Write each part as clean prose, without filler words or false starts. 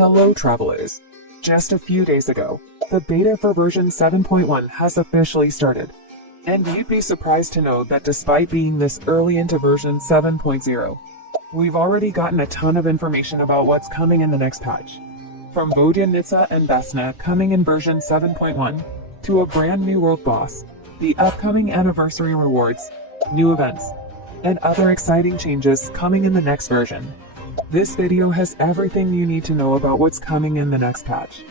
Hello travelers! Just a few days ago, the beta for version 7.1 has officially started. And you'd be surprised to know that despite being this early into version 7.0, we've already gotten a ton of information about what's coming in the next patch. From Vodyanitsa and Vesna coming in version 7.1, to a brand new world boss, the upcoming anniversary rewards, new events, and other exciting changes coming in the next version. This video has everything you need to know about what's coming in the next patch.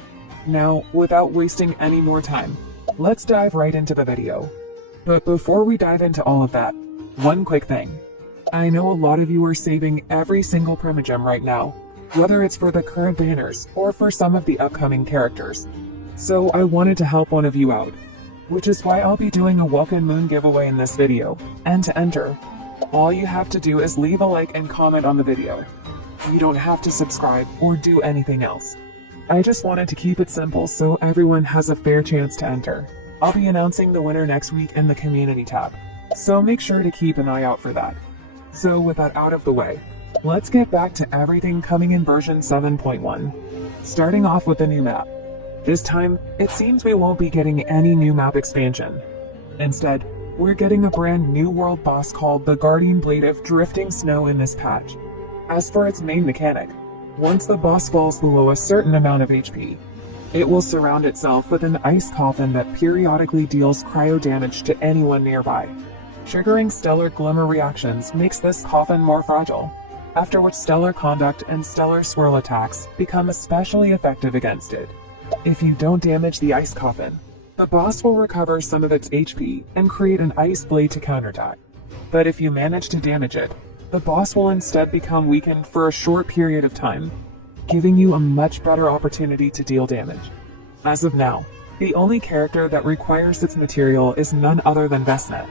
Now, without wasting any more time, let's dive right into the video. But before we dive into all of that, one quick thing. I know a lot of you are saving every single Primigem right now, whether it's for the current banners or for some of the upcoming characters. So I wanted to help one of you out, which is why I'll be doing a Welcome Moon giveaway in this video. And to enter, all you have to do is leave a like and comment on the video. You don't have to subscribe or do anything else. I just wanted to keep it simple so everyone has a fair chance to enter. I'll be announcing the winner next week in the community tab, so make sure to keep an eye out for that. So with that out of the way, let's get back to everything coming in version 7.1. Starting off with the new map. This time, it seems we won't be getting any new map expansion. Instead, we're getting a brand new world boss called the Guardian Blade of Drifting Snow in this patch. As for its main mechanic, once the boss falls below a certain amount of HP, it will surround itself with an ice coffin that periodically deals cryo damage to anyone nearby. Triggering stellar glimmer reactions makes this coffin more fragile, after which stellar conduct and stellar swirl attacks become especially effective against it. If you don't damage the ice coffin, the boss will recover some of its HP and create an ice blade to counterattack. But if you manage to damage it, the boss will instead become weakened for a short period of time, giving you a much better opportunity to deal damage. As of now, the only character that requires its material is none other than Vesna,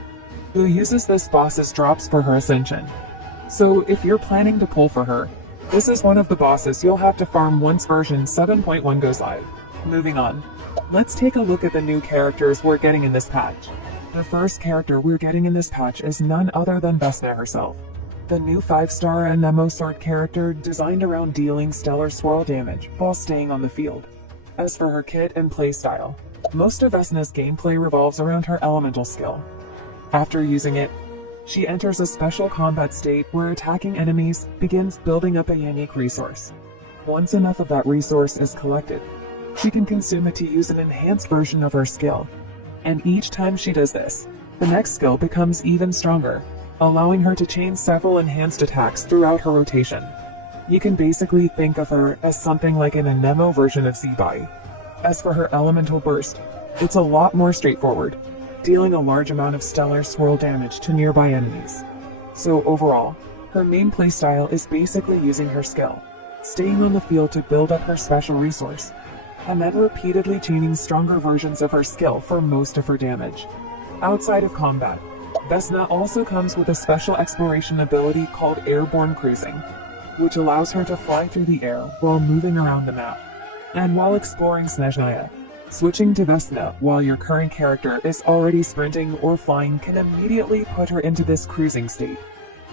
who uses this boss as drops for her ascension. So if you're planning to pull for her, this is one of the bosses you'll have to farm once version 7.1 goes live. Moving on, let's take a look at the new characters we're getting in this patch. The first character we're getting in this patch is none other than Vesna herself, the new 5-star Anemo Sword character designed around dealing stellar swirl damage while staying on the field. As for her kit and playstyle, most of Vesna's gameplay revolves around her elemental skill. After using it, she enters a special combat state where attacking enemies begins building up a unique resource. Once enough of that resource is collected, she can consume it to use an enhanced version of her skill. And each time she does this, the next skill becomes even stronger, allowing her to chain several enhanced attacks throughout her rotation. You can basically think of her as something like an Anemo version of Zebai. As for her elemental burst, it's a lot more straightforward, dealing a large amount of stellar swirl damage to nearby enemies. So overall, her main playstyle is basically using her skill, staying on the field to build up her special resource, and then repeatedly chaining stronger versions of her skill for most of her damage. Outside of combat, Vesna also comes with a special exploration ability called Airborne Cruising, which allows her to fly through the air while moving around the map. And while exploring Snezhnaya, switching to Vesna while your current character is already sprinting or flying can immediately put her into this cruising state,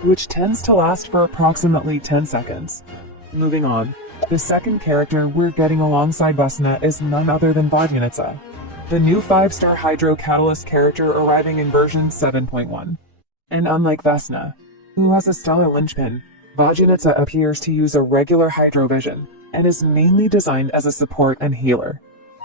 which tends to last for approximately 10 seconds. Moving on, the second character we're getting alongside Vesna is none other than Vodyanitsa, the new 5-star Hydro Catalyst character arriving in version 7.1. And unlike Vesna, who has a stellar linchpin, Vodyanitsa appears to use a regular Hydro Vision, and is mainly designed as a support and healer.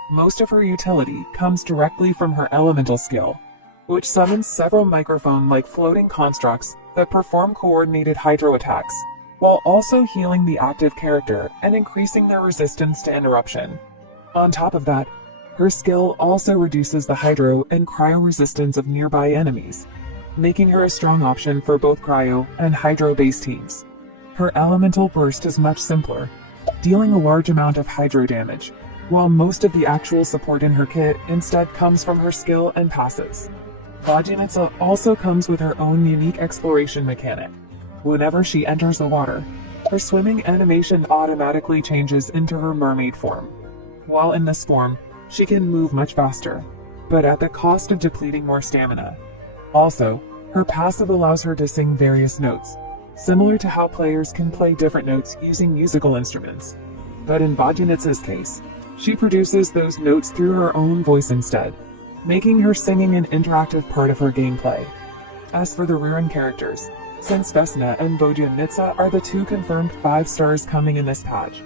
Most of her utility comes directly from her elemental skill, which summons several microphone-like floating constructs that perform coordinated Hydro attacks, while also healing the active character and increasing their resistance to interruption. On top of that, her skill also reduces the Hydro and Cryo resistance of nearby enemies, making her a strong option for both Cryo and Hydro-based teams. Her elemental burst is much simpler, dealing a large amount of Hydro damage, while most of the actual support in her kit instead comes from her skill and passives. Vodyanitsa also comes with her own unique exploration mechanic. Whenever she enters the water, her swimming animation automatically changes into her mermaid form. While in this form, she can move much faster, but at the cost of depleting more stamina. Also, her passive allows her to sing various notes, similar to how players can play different notes using musical instruments. But in Vodyanitsa's case, she produces those notes through her own voice instead, making her singing an interactive part of her gameplay. As for the rerun characters, since Vesna and Vodyanitsa are the 2 confirmed 5 stars coming in this patch,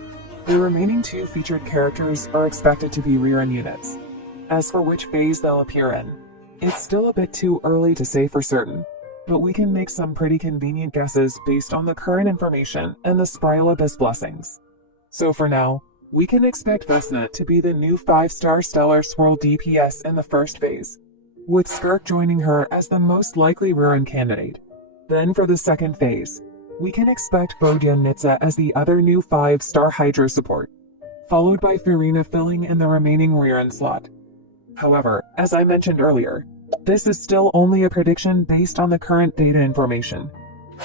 the remaining 2 featured characters are expected to be rerun units. As for which phase they'll appear in, it's still a bit too early to say for certain, but we can make some pretty convenient guesses based on the current information and the Spryal Abyss blessings. So for now, we can expect Vesna to be the new 5-star Stellar Swirl DPS in the first phase, with Skirk joining her as the most likely rerun candidate. Then for the second phase, we can expect Vodyanitsa as the other new 5-star Hydro support, followed by Furina filling in the remaining rerun slot. However, as I mentioned earlier, this is still only a prediction based on the current data information.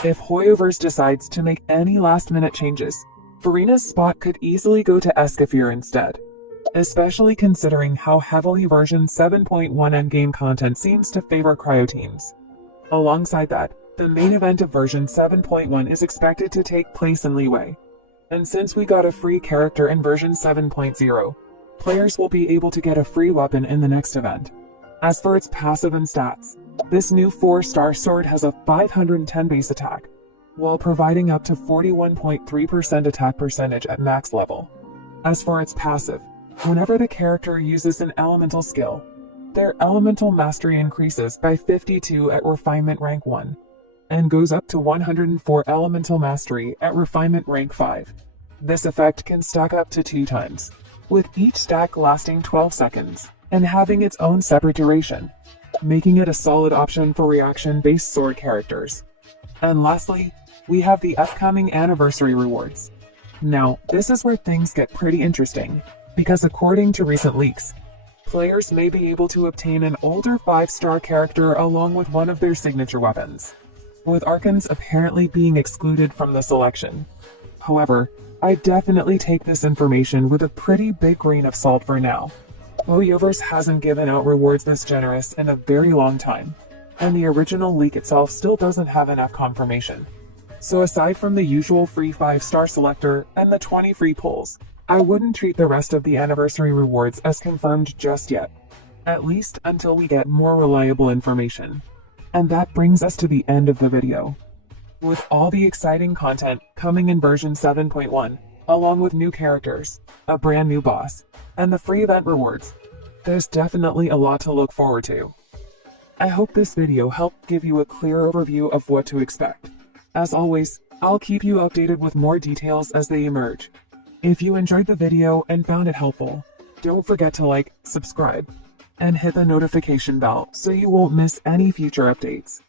If Hoyoverse decides to make any last-minute changes, Furina's spot could easily go to Escafir instead, especially considering how heavily version 7.1 endgame content seems to favor cryo teams. Alongside that, the main event of version 7.1 is expected to take place in Leeway, and since we got a free character in version 7.0, players will be able to get a free weapon in the next event. As for its passive and stats, this new 4-star sword has a 510 base attack, while providing up to 41.3% attack percentage at max level. As for its passive, whenever the character uses an elemental skill, their elemental mastery increases by 52 at refinement rank 1, and goes up to 104 elemental mastery at refinement rank 5. This effect can stack up to 2 times, with each stack lasting 12 seconds, and having its own separate duration, making it a solid option for reaction-based sword characters. And lastly, we have the upcoming anniversary rewards. Now, this is where things get pretty interesting, because according to recent leaks, players may be able to obtain an older 5-star character along with one of their signature weapons, with Archons apparently being excluded from the selection. However, I definitely take this information with a pretty big grain of salt for now. Hoyoverse hasn't given out rewards this generous in a very long time, and the original leak itself still doesn't have enough confirmation. So aside from the usual free 5-star selector and the 20 free pulls, I wouldn't treat the rest of the anniversary rewards as confirmed just yet, at least until we get more reliable information. And that brings us to the end of the video. With all the exciting content coming in version 7.1, along with new characters, a brand new boss, and the free event rewards, there's definitely a lot to look forward to. I hope this video helped give you a clear overview of what to expect. As always, I'll keep you updated with more details as they emerge. If you enjoyed the video and found it helpful, don't forget to like, subscribe, and hit the notification bell so you won't miss any future updates.